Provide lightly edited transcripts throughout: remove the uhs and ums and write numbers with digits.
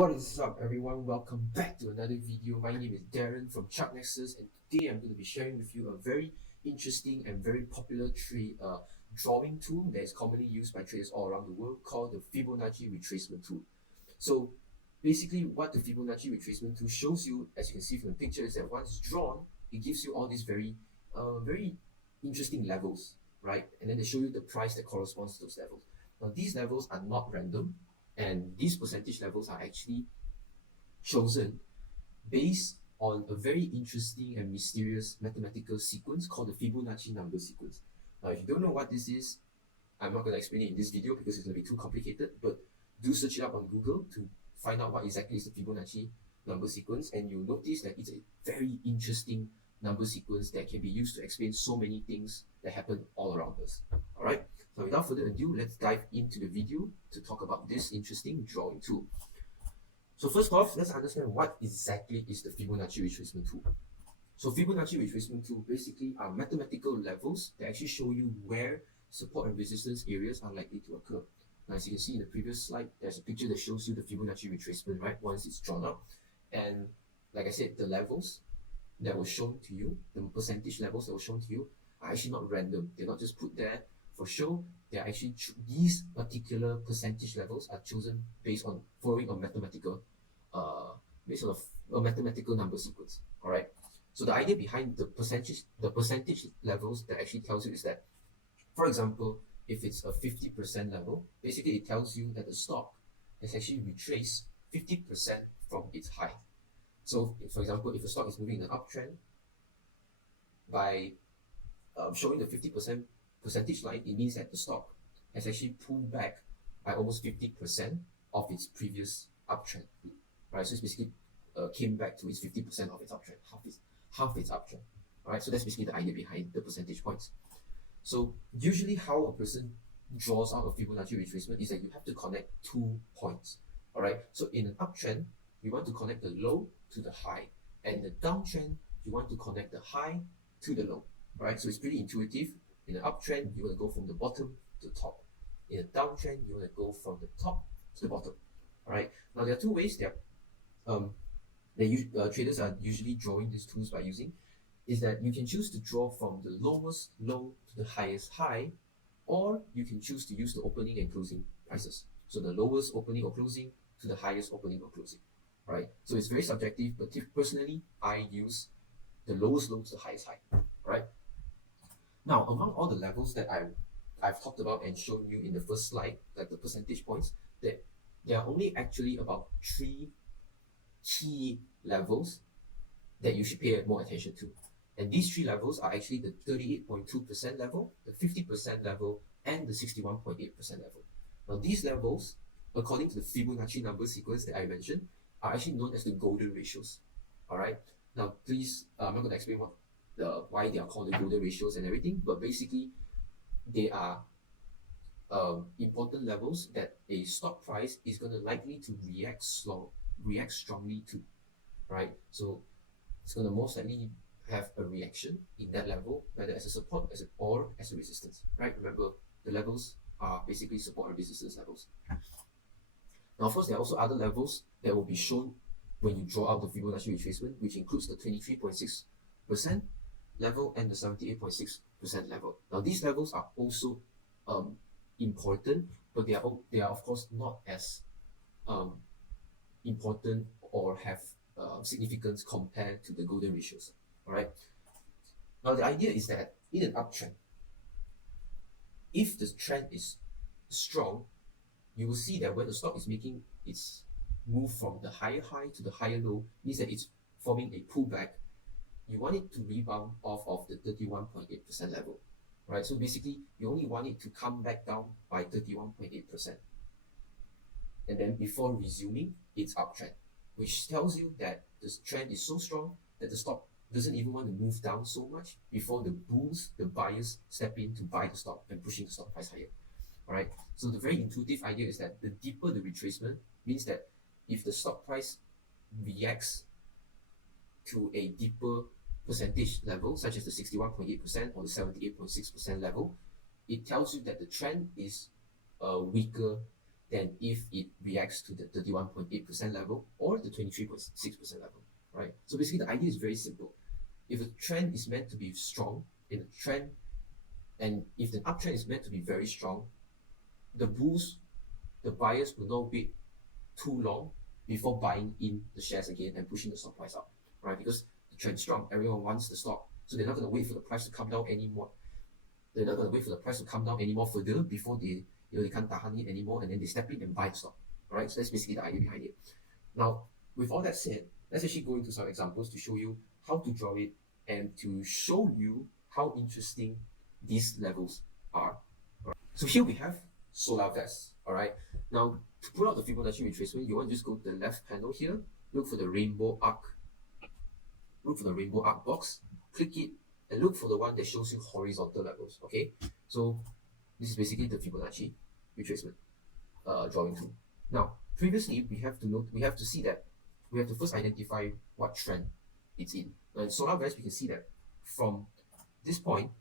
What is up, everyone? Welcome back to another video. My name is Darren from Chart Nexus, and today I'm going to be sharing with you a very interesting and very popular trade drawing tool that is commonly used by traders all around the world called the Fibonacci Retracement tool. So basically what the Fibonacci Retracement tool shows you, as you can see from the picture, is that once drawn, it gives you all these very interesting levels, right? And then they show you the price that corresponds to those levels. Now these levels are not random, and these percentage levels are actually chosen based on a very interesting and mysterious mathematical sequence called the Fibonacci number sequence. Now, if you don't know what this is, I'm not going to explain it in this video because it's going to be too complicated, but do search it up on Google to find out what exactly is the Fibonacci number sequence, and you'll notice that it's a very interesting number sequence that can be used to explain so many things that happen all around us. All right, so without further ado, let's dive into the video to talk about this interesting drawing tool. So first off, let's understand what exactly is the Fibonacci Retracement tool. So Fibonacci Retracement tool basically are mathematical levels that actually show you where support and resistance areas are likely to occur. Now, as you can see in the previous slide, there's a picture that shows you the Fibonacci retracement, right, once it's drawn up. And like I said, the levels that were shown to you, the percentage levels that were shown to you, are actually not random. They're not just put there for show. They're actually, these particular percentage levels are chosen based on following a mathematical, based on a mathematical number sequence. All right. So the idea behind the percentage levels that actually tells you is that, for example, if it's a 50% level, basically it tells you that the stock has actually retraced 50% from its high. So, for example, if the stock is moving in an uptrend, by showing the 50% percentage line, it means that the stock has actually pulled back by almost 50% of its previous uptrend, right? So it's basically came back to its 50% of its uptrend, half its uptrend, right? So that's basically the idea behind the percentage points. So usually how a person draws out a Fibonacci retracement is that you have to connect 2 points, all right? So in an uptrend, you want to connect the low to the high, and in the downtrend, you want to connect the high to the low, right? So it's pretty intuitive. In an uptrend, you want to go from the bottom to the top. In a downtrend, you want to go from the top to the bottom, all right? Now there are 2 ways that traders are usually drawing these tools by using, is that you can choose to draw from the lowest low to the highest high, or you can choose to use the opening and closing prices. So the lowest opening or closing to the highest opening or closing, right? So it's very subjective, but personally, I use the lowest low to the highest high, right? Now, among all the levels that I've talked about and shown you in the first slide, like the percentage points, that there are only actually about 3 key levels that you should pay more attention to. And these 3 levels are actually the 38.2% level, the 50% level, and the 61.8% level. Now these levels, according to the Fibonacci number sequence that I mentioned, are actually known as the golden ratios. All right. Now please, I'm not going to explain why they are called the golden ratios and everything, but basically they are important levels that a stock price is going to likely to react strongly to, right? So it's going to most likely have a reaction in that level, whether as a support or as a resistance, right? Remember, the levels are basically support and resistance levels. Now, of course, there are also other levels that will be shown when you draw out the Fibonacci retracement, which includes the 23.6% level and the 78.6% level. Now, these levels are also important, but they are of course not as important or have significance compared to the golden ratios. All right. Now the idea is that in an uptrend, if the trend is strong, you will see that when the stock is making its move from the higher high to the higher low, means that it's forming a pullback. You want it to rebound off of the 31.8% level, right? So basically, you only want it to come back down by 31.8%, and then before resuming its uptrend, which tells you that this trend is so strong that the stock doesn't even want to move down so much before the bulls, the buyers, step in to buy the stock and pushing the stock price higher. All right. So the very intuitive idea is that the deeper the retracement means that if the stock price reacts to a deeper percentage level, such as the 61.8% or the 78.6% level, it tells you that the trend is weaker than if it reacts to the 31.8% level or the 23.6% level, right? So basically the idea is very simple. If a trend is meant to be strong in a trend, and if the uptrend is meant to be very strong, the buyers will not wait too long before buying in the shares again and pushing the stock price up, right? Because the trend is strong, everyone wants the stock, so they're not going to wait for the price to come down anymore. They're not going to wait for the price to come down anymore further before they can't tahan it anymore, and then they step in and buy the stock. All right, so that's basically the idea behind it. Now, with all that said, let's actually go into some examples to show you how to draw it and to show you how interesting these levels are. All right. So here we have solar vest. All right. Now, to pull out the Fibonacci retracement, you want to just go to the left panel here, look for the rainbow arc. Look for the rainbow arc box, click it, and look for the one that shows you horizontal levels. Okay, so this is basically the Fibonacci retracement drawing tool. Now, previously we have to see that we have to first identify what trend it's in. Now, in solar vest, we can see that from this point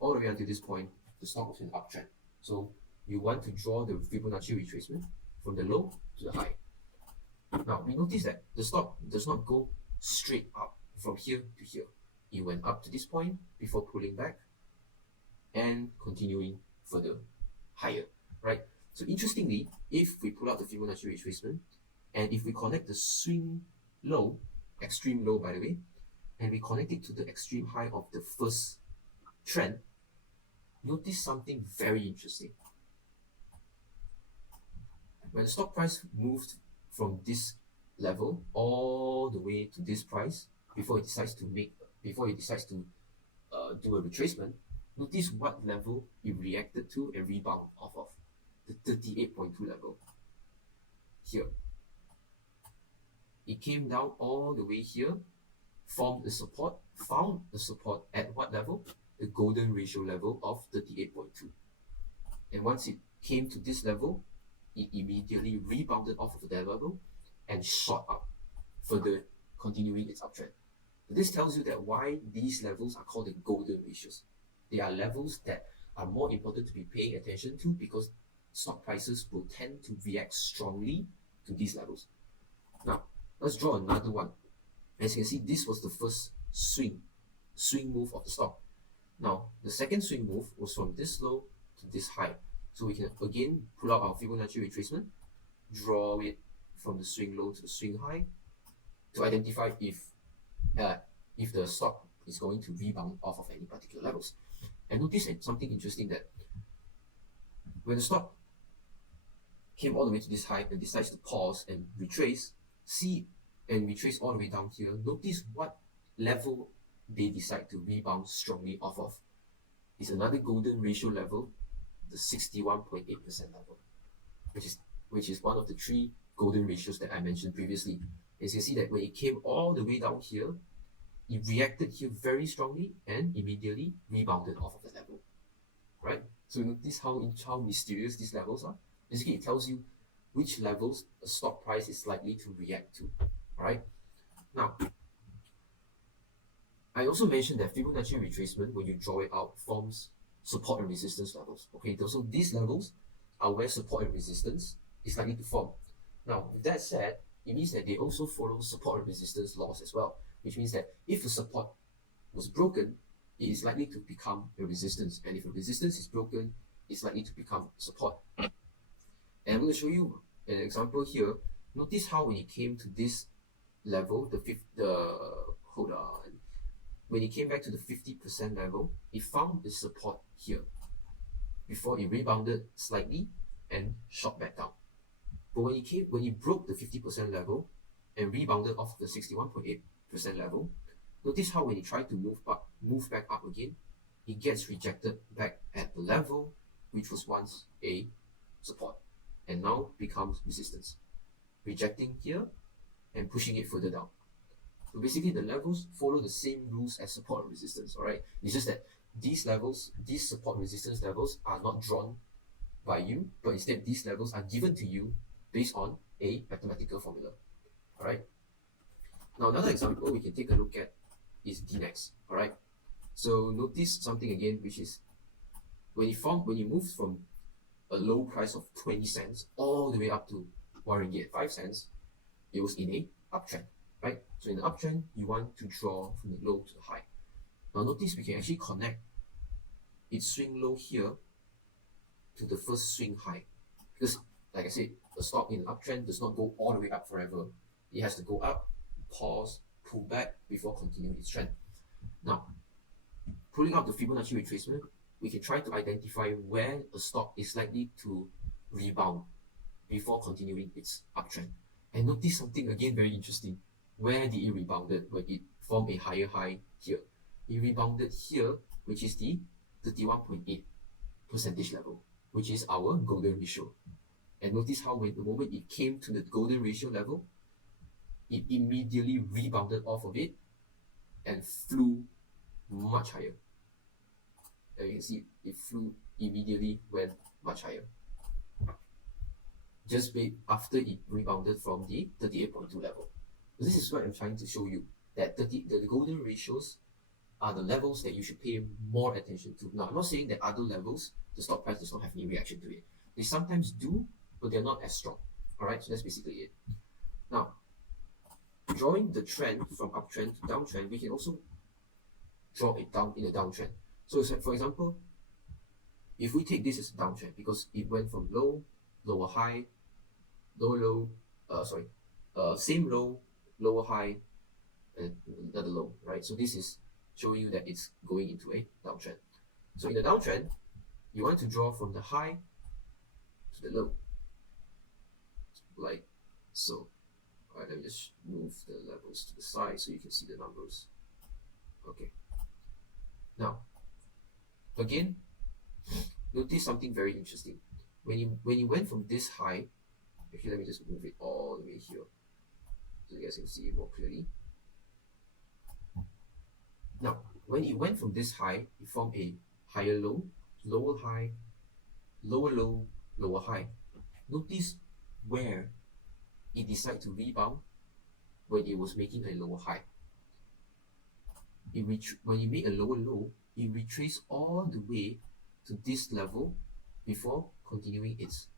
all the way until this point, the stock was in an uptrend. So you want to draw the Fibonacci retracement from the low to the high. Now we notice that the stock does not go straight up from here to here. It went up to this point before pulling back and continuing further higher, right? So interestingly, if we pull out the Fibonacci retracement and if we connect the swing low, extreme low by the way, and we connect it to the extreme high of the first trend, notice something very interesting. When the stock price moved from this level all the way to this price before it decides to do a retracement, notice what level it reacted to and rebound off of. The 38.2 level here. It came down all the way here, found a support at what level? The golden ratio level of 38.2. And once it came to this level, it immediately rebounded off of that level and shot up, further continuing its uptrend. This tells you that why these levels are called the golden ratios. They are levels that are more important to be paying attention to because stock prices will tend to react strongly to these levels. Now, let's draw another one. As you can see, this was the first swing move of the stock. Now, the second swing move was from this low to this high. So we can again pull out our Fibonacci retracement, draw it from the swing low to the swing high to identify if the stock is going to rebound off of any particular levels. And notice something interesting, that when the stock came all the way to this high and decides to pause and retrace, retrace all the way down here, notice what level they decide to rebound strongly off of. It's another golden ratio level, the 61.8% level, which is one of the three golden ratios that I mentioned previously. As you can see that when it came all the way down here, it reacted here very strongly and immediately rebounded off of the level, right? So notice how mysterious these levels are. Basically, it tells you which levels a stock price is likely to react to, all right? Now, I also mentioned that Fibonacci retracement, when you draw it out, forms support and resistance levels. Okay, so these levels are where support and resistance is likely to form. Now, with that said, it means that they also follow support and resistance laws as well, which means that if a support was broken, it is likely to become a resistance, and if a resistance is broken, it's likely to become support. And I'm going to show you an example here. Notice how when it came to this level, when it came back to the 50% level, it found the support here before it rebounded slightly and shot back down. But when it broke the 50% level and rebounded off the 61.8% level, notice how when it tried to move back up again, it gets rejected back at the level which was once a support and now becomes resistance, rejecting here and pushing it further down. So basically the levels follow the same rules as support and resistance, alright? It's just that these support resistance levels are not drawn by you, but instead these levels are given to you based on a mathematical formula, alright? Now another example we can take a look at is DNAX, alright? So notice something again, which is when it moved from a low price of 20 cents all the way up to 1 ringgit 5 cents, it was in a uptrend, right? So in the uptrend, you want to draw from the low to the high. Now notice we can actually connect its swing low here to the first swing high, because like I said, the stock in an uptrend does not go all the way up forever. It has to go up, pause, pull back before continuing its trend. Now, pulling out the Fibonacci retracement, we can try to identify where a stock is likely to rebound before continuing its uptrend. And notice something again very interesting. Where did it rebounded when it formed a higher high here? It rebounded here, which is the 31.8 percentage level, which is our golden ratio. And notice how when the moment it came to the golden ratio level, it immediately rebounded off of it and flew much higher. And you can see it flew immediately, went much higher. Just after it rebounded from the 38.2 level. So this is what I'm trying to show you, that the golden ratios are the levels that you should pay more attention to. Now, I'm not saying that other levels, the stock price does not have any reaction to it. They sometimes do, but they're not as strong. All right, so that's basically it. Now, drawing the trend from uptrend to downtrend, we can also draw it down in a downtrend. So for example, if we take this as a downtrend because it went from low, lower high, same low, lower high, and another low, right? So this is showing you that it's going into a downtrend. So in the downtrend, you want to draw from the high to the low, like so. All right, let me just move the levels to the side so you can see the numbers. Okay. Now, again, notice something very interesting. When you went from this high, actually let me just move it all the way here so you guys can see it more clearly. Now, when it went from this high, it formed a higher low, lower high, lower low, lower high. Notice where it decided to rebound when it was making a lower high. When it made a lower low, it retraced all the way to this level before continuing its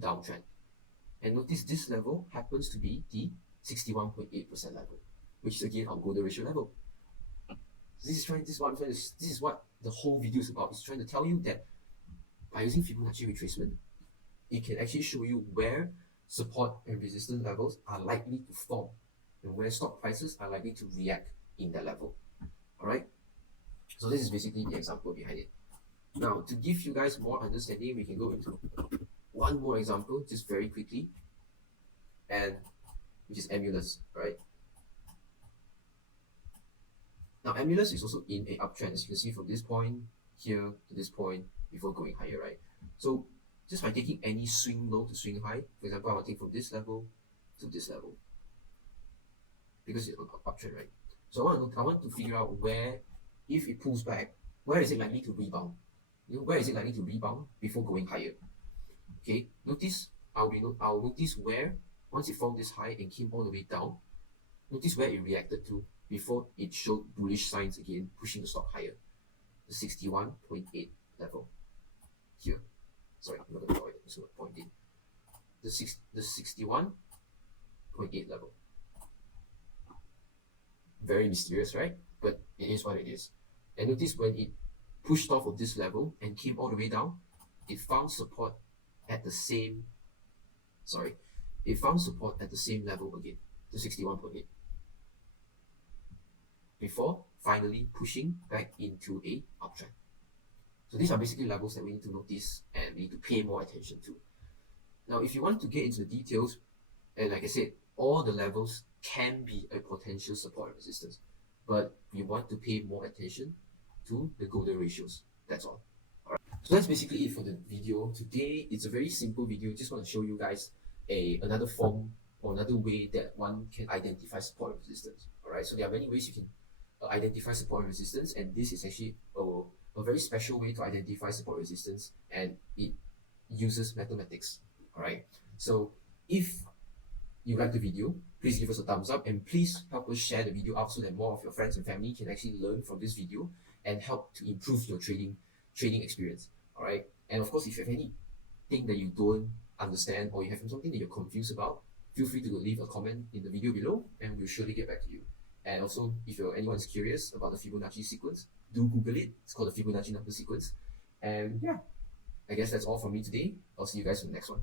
downtrend. And notice this level happens to be the 61.8% level, which is again our golden ratio level. This is what the whole video is about. It's trying to tell you that by using Fibonacci retracement, it can actually show you where support and resistance levels are likely to form and where stock prices are likely to react in that level. Alright? So this is basically the example behind it. Now, to give you guys more understanding, we can go into one more example just very quickly, and which is Emulous, right? Now, Emulous is also in a uptrend, as you can see from this point here to this point before going higher, right? So just by taking any swing low to swing high, for example, I want to take from this level to this level because it's an uptrend, right? So I want to figure out where, if it pulls back, where is it likely to rebound? Where is it likely to rebound before going higher? Okay, notice I'll notice where once it formed this high and came all the way down. Notice where it reacted to before it showed bullish signs again, pushing the stock higher. The 61.8 level here. Sorry, I'm not going to draw it. I'm just going to point it. The 61.8 level. Very mysterious, right? But it is what it is. And notice when it pushed off of this level and came all the way down, it found support at the same. It found support at the same level again, the 61.8. Before finally pushing back into a uptrend. So these are basically levels that we need to notice and we need to pay more attention to. Now, if you want to get into the details, and like I said, all the levels can be a potential support and resistance, but we want to pay more attention to the golden ratios. That's all. Alright. So that's basically it for the video. Today, it's a very simple video. Just want to show you guys another form or another way that one can identify support and resistance. Alright, so there are many ways you can identify support and resistance, and this is actually a very special way to identify support and resistance, and it uses mathematics. Alright, so if you like the video, please give us a thumbs up and please help us share the video out so that more of your friends and family can actually learn from this video and help to improve your trading experience. Alright, and of course, if you have any anything that you don't understand or you have something that you're confused about, feel free to leave a comment in the video below and we'll surely get back to you. And also, if anyone is curious about the Fibonacci sequence, do Google it. It's called the Fibonacci number sequence. And yeah, I guess that's all from me today. I'll see you guys in the next one.